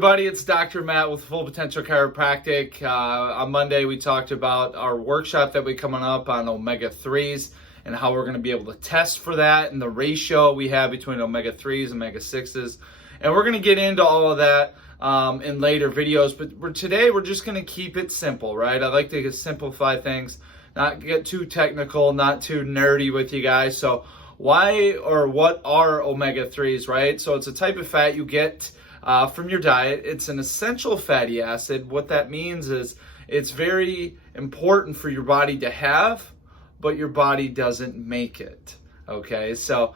Everybody, it's Dr. Matt with Full Potential Chiropractic. On Monday, we talked about our workshop that we're coming up on omega-3s and how we're going to be able to test for that and the ratio we have between omega-3s and omega-6s. And we're going to get into all of that in later videos. But today, we're just going to keep it simple, right? I like to simplify things, not get too technical, not too nerdy with you guys. So why or what are omega-3s, right? So it's a type of fat you get from your diet. It's an essential fatty acid. What that means is it's very important for your body to have, but your body doesn't make it. Okay, so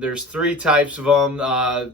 there's three types of them.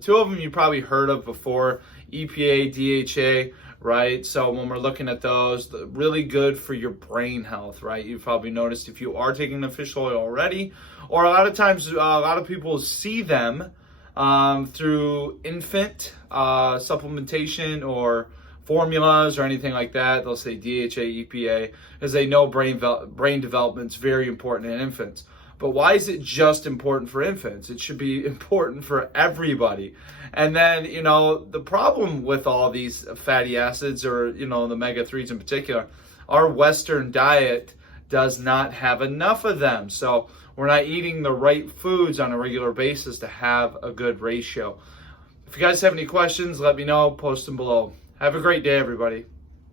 Two of them you probably heard of before, EPA, DHA, right? So when we're looking at those, really good for your brain health, right? You've probably noticed if you are taking the fish oil already, or a lot of times, a lot of people see them through infant supplementation or formulas or anything like that. They'll say DHA, EPA, because they know brain development is very important in infants. But why is it just important for infants? It should be important for everybody. And then, the problem with all these fatty acids, or, the omega-3s in particular, our Western diet does not have enough of them. So we're not eating the right foods on a regular basis to have a good ratio. If you guys have any questions, let me know. Post them below. Have a great day, everybody.